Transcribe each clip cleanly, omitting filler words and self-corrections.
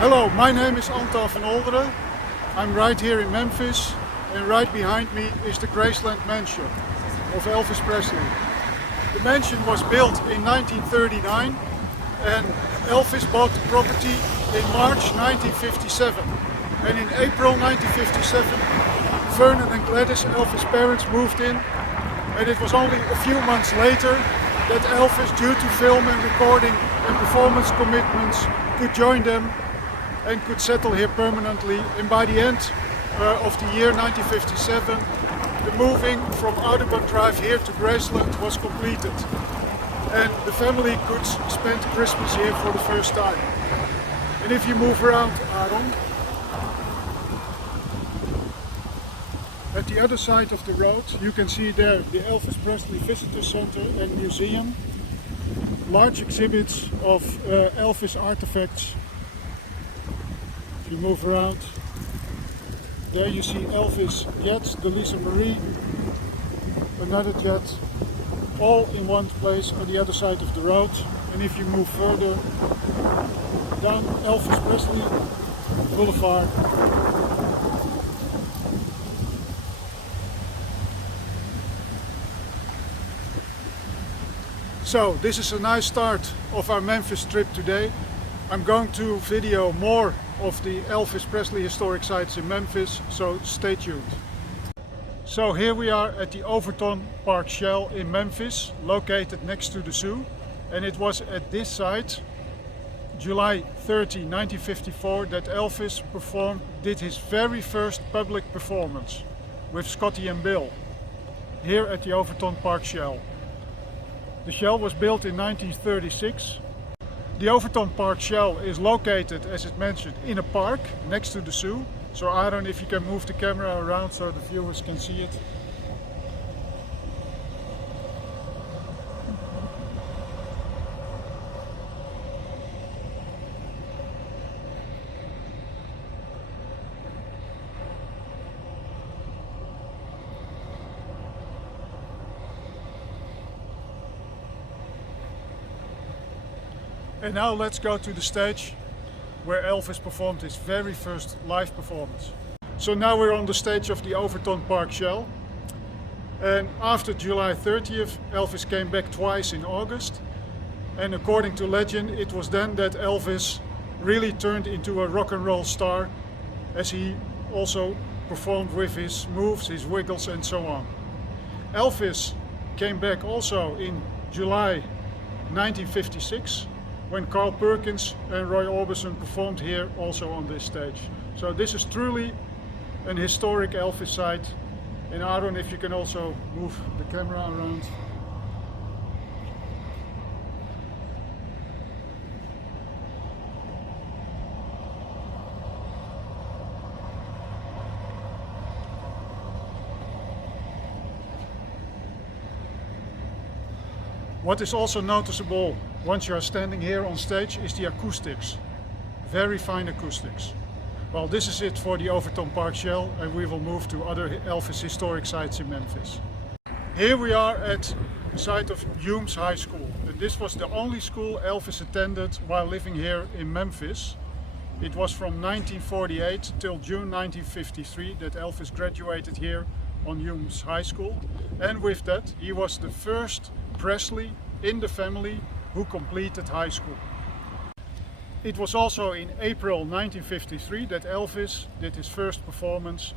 Hello, my name is Antoon from Olderen. I'm right here in Memphis, and right behind me is the Graceland mansion of Elvis Presley. The mansion was built in 1939 and Elvis bought the property in March 1957. And in April 1957, Vernon and Gladys, Elvis' parents, moved in, and it was only a few months later that Elvis, due to film and recording and performance commitments, could join them and could settle here permanently. And by the end of the year 1957, the moving from Olderen Drive here to Graceland was completed. And the family could spend Christmas here for the first time. And if you move around Aaron, at the other side of the road, you can see there the Elvis Presley Visitor Center and Museum. Large exhibits of Elvis artifacts. If you move around, there you see Elvis jets, the Lisa Marie, another jet, all in one place on the other side of the road. And if you move further down Elvis Presley Boulevard, so this is a nice start of our Memphis trip today. I'm going to video more of the Elvis Presley historic sites in Memphis, so stay tuned. So here we are at the Olderen Park Shell in Memphis, located next to the zoo. And it was at this site, July 30, 1954, that Elvis did his very first public performance with Scotty and Bill, here at the Olderen Park Shell. The shell was built in 1936. The Olderen Park Shell is located, as it mentioned, in a park next to the zoo. So I don't know if you can move the camera around so the viewers can see it. And now let's go to the stage where Elvis performed his very first live performance. So now we're on the stage of the Olderen Park Shell. And after July 30th, Elvis came back twice in August. And according to legend, it was then that Elvis really turned into a rock and roll star, as he also performed with his moves, his wiggles and so on. Elvis came back also in July 1956. When Carl Perkins and Roy Orbison performed here also on this stage. So this is truly an historic Elvis site. And Aaron, if you can also move the camera around. What is also noticeable once you are standing here on stage is the acoustics. Very fine acoustics. Well, this is it for the Olderen Park Shell, and we will move to other Elvis historic sites in Memphis. Here we are at the site of Humes High School. And this was the only school Elvis attended while living here in Memphis. It was from 1948 till June 1953 that Elvis graduated here on Humes High School. And with that, he was the first Presley in the family who completed high school. It was also in April 1953 that Elvis did his first performance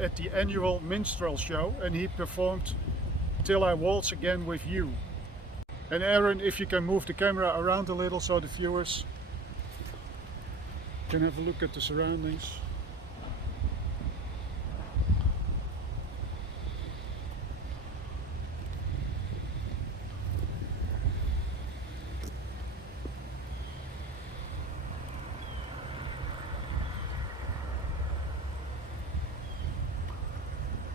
at the annual minstrel show, and he performed Till I Waltz Again With You. And Aaron, if you can move the camera around a little so the viewers can have a look at the surroundings.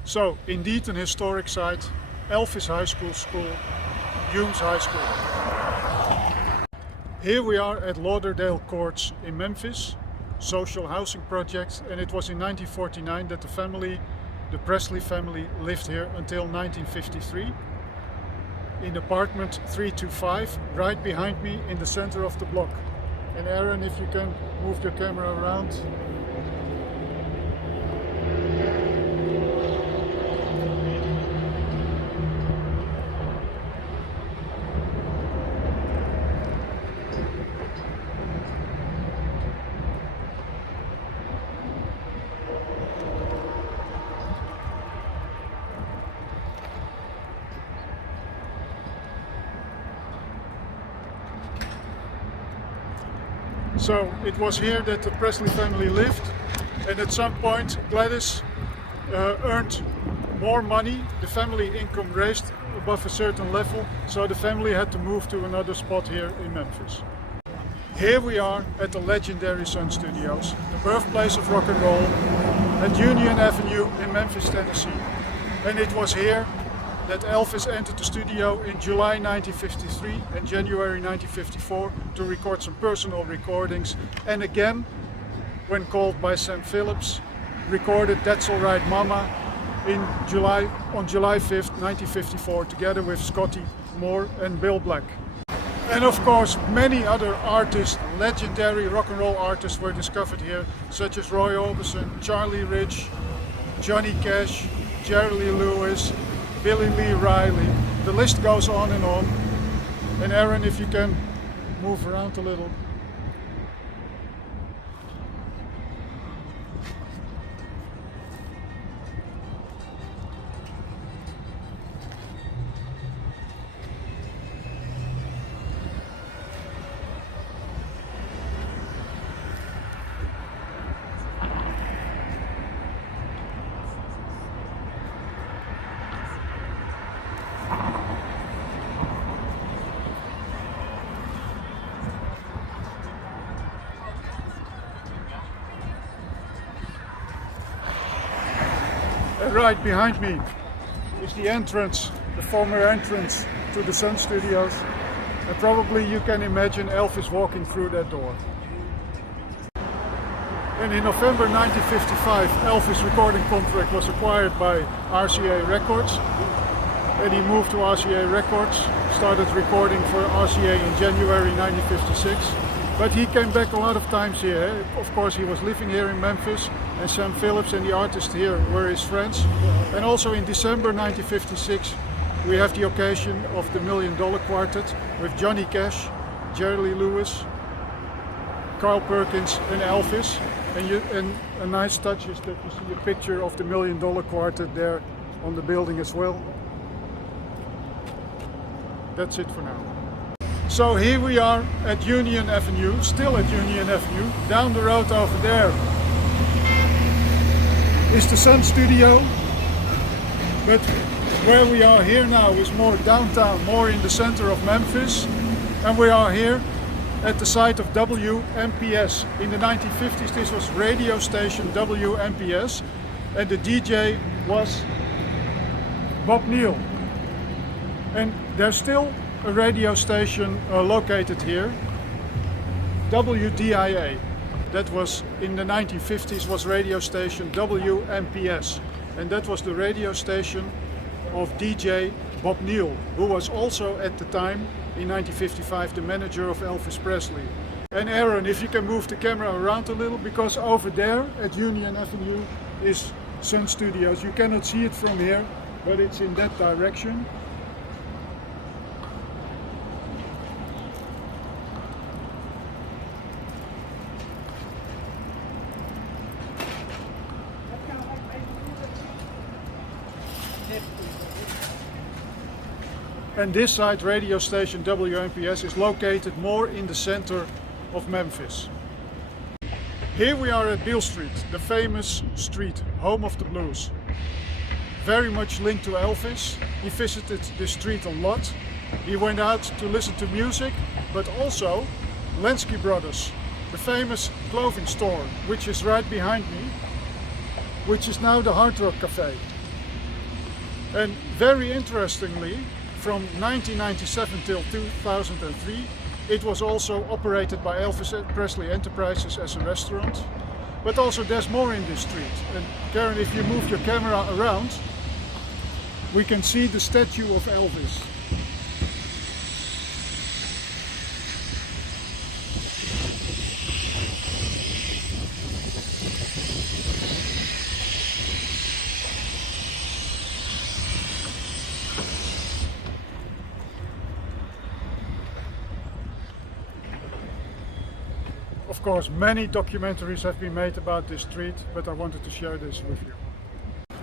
So, indeed an historic site, Elvis High School, Humes High School. Here we are at Lauderdale Courts in Memphis, social housing project, and it was in 1949 that the Presley family lived here until 1953 in apartment 325, right behind me in the center of the block. And Aaron, if you can move your camera around. So it was here that the Presley family lived, and at some point Gladys earned more money. The family income raised above a certain level, so the family had to move to another spot here in Memphis. Here we are at the legendary Sun Studios, the birthplace of rock and roll, at Union Avenue in Memphis, Tennessee. And it was here that Elvis entered the studio in July 1953 and January 1954 to record some personal recordings, and again, when called by Sam Phillips, recorded That's Alright Mama on July 5th, 1954, together with Scotty Moore and Bill Black. And of course, many other artists, legendary rock and roll artists, were discovered here, such as Roy Orbison, Charlie Rich, Johnny Cash, Jerry Lee Lewis, Billy Lee Riley. The list goes on and on. And Aaron, if you can move around a little. Right behind me is the entrance, the former entrance to the Sun Studios. And probably you can imagine Elvis walking through that door. And in November 1955, Elvis' recording contract was acquired by RCA Records. And he moved to RCA Records, started recording for RCA in January 1956. But he came back a lot of times here. Of course, he was living here in Memphis, and Sam Phillips and the artists here were his friends. And also in December 1956, we have the occasion of the $1 Million Quartet with Johnny Cash, Jerry Lee Lewis, Carl Perkins and Elvis. And a nice touch is that you see a picture of the $1 Million Quartet there on the building as well. That's it for now. So here we are at Union Avenue, still at Union Avenue. Down the road over there is the Sun Studio. But where we are here now is more downtown, more in the center of Memphis. And we are here at the site of WMPS. In the 1950s this was radio station WMPS, and the DJ was Bob Neal. And there's still a radio station located here, WDIA. That was in the 1950s was radio station WMPS, and that was the radio station of DJ Bob Neal, who was also at the time in 1955 the manager of Elvis Presley. And Aaron, if you can move the camera around a little, because over there at Union Avenue is Sun Studios. You cannot see it from here, but it's in that direction. And this site, radio station WMPS, is located more in the center of Memphis. Here we are at Beale Street, the famous street, home of the blues. Very much linked to Elvis. He visited this street a lot. He went out to listen to music, but also Lansky Brothers, the famous clothing store, which is right behind me, which is now the Hard Rock Cafe. And very interestingly, from 1997 till 2003, it was also operated by Elvis Presley Enterprises as a restaurant. But also there's more in this street. And Karen, if you move your camera around, we can see the statue of Elvis. Of course, many documentaries have been made about this street, but I wanted to share this with you.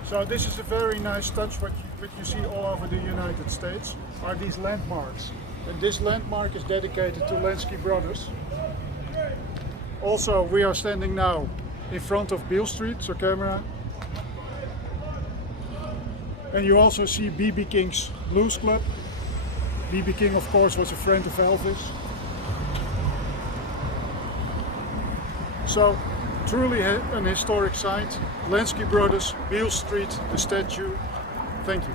So this is a very nice touch, what you see all over the United States, are these landmarks. And this landmark is dedicated to Lenski Brothers. Also, we are standing now in front of Beale Street, so camera. And you also see B.B. King's Blues Club. B.B. King, of course, was a friend of Elvis. So, truly an historic site. Lenski Brothers, Beale Street, the statue. Thank you.